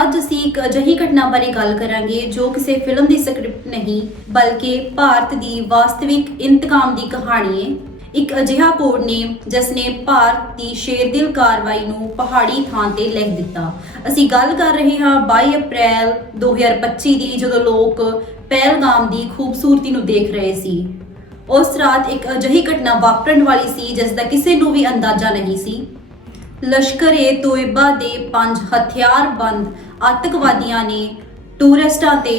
ਅੱਜ ਅਸੀਂ ਇੱਕ ਅਜਿਹੀ ਘਟਨਾ ਬਾਰੇ ਗੱਲ ਕਰਾਂਗੇ ਜੋ ਕਿਸੇ ਫਿਲਮ ਦੀ ਸਕ੍ਰਿਪਟ ਨਹੀਂ, ਬਲਕਿ ਭਾਰਤ ਦੀ ਵਾਸਤਵਿਕ ਇੰਤਕਾਮ ਦੀ ਕਹਾਣੀ ਹੈ। ਇੱਕ ਅਜਿਹਾ ਕੋਡ ਨੇ ਜਿਸ ਨੇ ਭਾਰਤ ਦੀ ਸ਼ੇਰਦਿਲ ਕਾਰਵਾਈ ਨੂੰ ਪਹਾੜੀ ਥਾਂ ਤੇ ਲਿਖ ਦਿੱਤਾ। ਅਸੀਂ ਗੱਲ ਕਰ ਰਹੇ ਹਾਂ 22 ਅਪ੍ਰੈਲ 2025 ਦੀ, ਜਦੋਂ ਲੋਕ ਪਹਿਲਗਾਮ ਦੀ ਖੂਬਸੂਰਤੀ ਨੂੰ ਦੇਖ ਰਹੇ ਸੀ। ਉਸ ਰਾਤ ਇੱਕ ਅਜਿਹੀ ਘਟਨਾ ਵਾਪਰਨ ਵਾਲੀ ਸੀ ਜਿਸ ਦਾ ਕਿਸੇ ਨੂੰ ਵੀ ਅੰਦਾਜ਼ਾ ਨਹੀਂ ਸੀ। ਲਸ਼ਕਰ-ਏ ਤੋਇਬਾ ਦੇ ਪੰਜ ਹਥਿਆਰਬੰਦ ਆਤੰਕਵਾਦੀਆਂ ਨੇ ਟੂਰਿਸਟਾਂ ਤੇ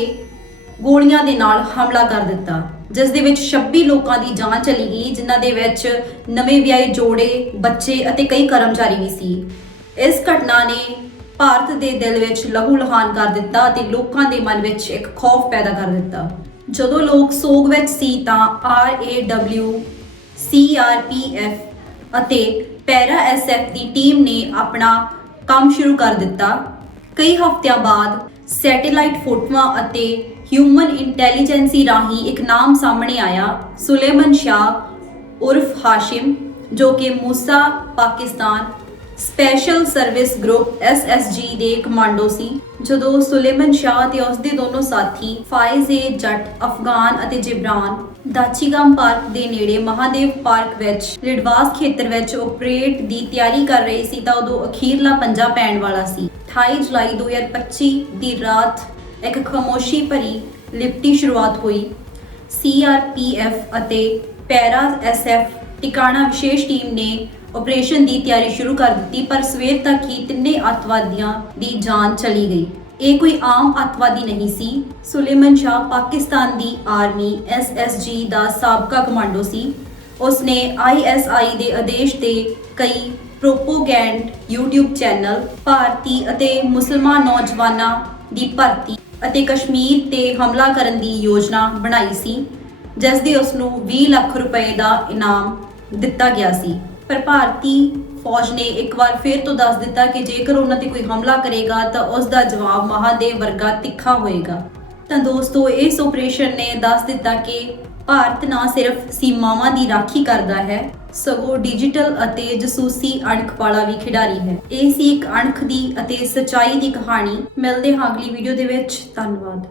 ਗੋਲੀਆਂ ਦੇ ਨਾਲ ਹਮਲਾ ਕਰ ਦਿੱਤਾ, ਜਿਸ ਦੇ ਵਿੱਚ 26 ਲੋਕਾਂ ਦੀ ਜਾਨ ਚਲੀ ਗਈ, ਜਿਨ੍ਹਾਂ ਦੇ ਵਿੱਚ ਨਵੇਂ ਵਿਆਹੇ ਜੋੜੇ, ਬੱਚੇ ਅਤੇ ਕਈ ਕਰਮਚਾਰੀ ਵੀ ਸੀ। ਇਸ ਘਟਨਾ ਨੇ ਭਾਰਤ ਦੇ ਦਿਲ ਵਿੱਚ ਲਹੂ ਲਹਾਨ ਕਰ ਦਿੱਤਾ ਅਤੇ ਲੋਕਾਂ ਦੇ ਮਨ ਵਿੱਚ ਇੱਕ ਖੌਫ ਪੈਦਾ ਕਰ ਦਿੱਤਾ। ਜਦੋਂ ਲੋਕ ਸੋਗ ਵਿੱਚ ਸੀ ਤਾਂ RAW CRPF ਅਤੇ ਪੈਰਾ ਐਸਐਫ ਦੀ ਟੀਮ ਨੇ ਆਪਣਾ ਕੰਮ ਸ਼ੁਰੂ ਕਰ ਦਿੱਤਾ। ਕਈ ਹਫ਼ਤਿਆਂ ਬਾਅਦ ਸੈਟੇਲਾਈਟ ਫੋਟੋਆਂ ਅਤੇ ਹਿਊਮਨ ਇੰਟੈਲੀਜੈਂਸੀ ਰਾਹੀਂ ਇੱਕ ਨਾਮ ਸਾਹਮਣੇ ਆਇਆ, ਸੁਲੇਮਨ ਸ਼ਾਹ ਉਰਫ ਹਾਸ਼ਿਮ, ਜੋ ਕਿ Musa, Pakistan special service group SSG ਦੇ ਕਮਾਂਡੋ ਸੀ, ਜਦੋਂ ਸੁਲੇਮਨ ਸ਼ਾਹ ਤੇ ਉਸ ਦੇ ਦੋਨੋਂ ਸਾਥੀ ਫਾਇਜ਼ ਏ ਜੱਟ ਅਫਗਾਨ ਅਤੇ ਜਿਬਰਾਨ ਦਾਚੀਗਾਮ ਪਾਰਕ ਦੇ ਨੇੜੇ ਮਹਾਦੇਵ ਪਾਰਕ ਵਿੱਚ ਲਿਡਵਾਸ ਖੇਤਰ ਵਿੱਚ ਆਪਰੇਟ ਦੀ ਤਿਆਰੀ ਕਰ ਰਹੇ ਸੀ ਤਾਂ ਉਦੋਂ ਅਖੀਰਲਾ ਪੰਜਾ ਪੈਣ ਵਾਲਾ ਸੀ। 28 ਜੁਲਾਈ 2025 ਦੀ ਰਾਤ ਇੱਕ ਖਾਮੋਸ਼ੀ ਭਰੀ ਲਿਪਟੀ ਸ਼ੁਰੂਆਤ ਹੋਈ। ਸੀਆਰਪੀਐਫ ਅਤੇ ਪੈਰਾ ਐਸਐਫ ਟਿਕਾਣਾ ਵਿਸ਼ੇਸ਼ ਟੀਮ ਨੇ ਆਪਰੇਸ਼ਨ ਦੀ ਤਿਆਰੀ ਸ਼ੁਰੂ ਕਰ ਦਿੱਤੀ, ਪਰ ਸਵੇਰ ਤੱਕ ਹੀ ਤਿੰਨੇ ਅੱਤਵਾਦੀਆਂ ਦੀ ਜਾਨ ਚਲੀ ਗਈ। ਇਹ ਕੋਈ ਆਮ ਅੱਤਵਾਦੀ ਨਹੀਂ ਸੀ। ਸੁਲੇਮਨ ਸ਼ਾਹ ਪਾਕਿਸਤਾਨ ਦੀ ਆਰਮੀ ਐਸਐਸਜੀ ਦਾ ਸਾਬਕਾ ਕਮਾਂਡੋ ਸੀ। ਉਸਨੇ ਆਈਐਸਆਈ ਦੇ ਆਦੇਸ਼ ਤੇ ਕਈ ਪ੍ਰੋਪੋਗੈਂਡ YouTube ਚੈਨਲ, ਭਾਰਤੀ ਅਤੇ ਮੁਸਲਮਾਨ ਨੌਜਵਾਨਾਂ ਦੀ ਭਰਤੀ ਅਤੇ ਕਸ਼ਮੀਰ ਤੇ ਹਮਲਾ ਕਰਨ ਦੀ ਯੋਜਨਾ ਬਣਾਈ ਸੀ, ਜਿਸ ਦੇ ਉਸ ਨੂੰ 20 ਲੱਖ ਰੁਪਏ ਦਾ ਇਨਾਮ ਦਿੱਤਾ ਗਿਆ ਸੀ। ਪਰ ਭਾਰਤੀ ਫੌਜ ਨੇ ਇੱਕ ਵਾਰ ਫਿਰ ਤੋਂ ਦੱਸ ਦਿੱਤਾ ਕਿ ਜੇਕਰ ਉਹਨਾਂ ਤੇ ਕੋਈ ਹਮਲਾ ਕਰੇਗਾ, ਤਾਂ ਉਸ ਦਾ ਜਵਾਬ ਮਹਾਦੇਵ ਵਰਗਾ ਤਿੱਖਾ ਹੋਏਗਾ। ਤਾਂ ਦੋਸਤੋ, ਇਸ ਆਪਰੇਸ਼ਨ ਨੇ ਦੱਸ ਦਿੱਤਾ ਕਿ ਭਾਰਤ ਨਾ ਸਿਰਫ ਸੀਮਾਵਾਂ ਦੀ ਰਾਖੀ ਕਰਦਾ ਹੈ, ਸਗੋਂ ਡਿਜੀਟਲ ਅਤੇ ਜਸੂਸੀ ਅਣਖ ਵਾਲਾ ਵੀ ਖਿਡਾਰੀ ਹੈ। ਇਹ ਸੀ ਇੱਕ ਅਣਖ ਦੀ ਅਤੇ ਸਚਾਈ ਦੀ ਕਹਾਣੀ। ਮਿਲਦੇ ਹਾਂ ਅਗਲੀ ਵੀਡੀਓ ਦੇ ਵਿੱਚ। ਧੰਨਵਾਦ।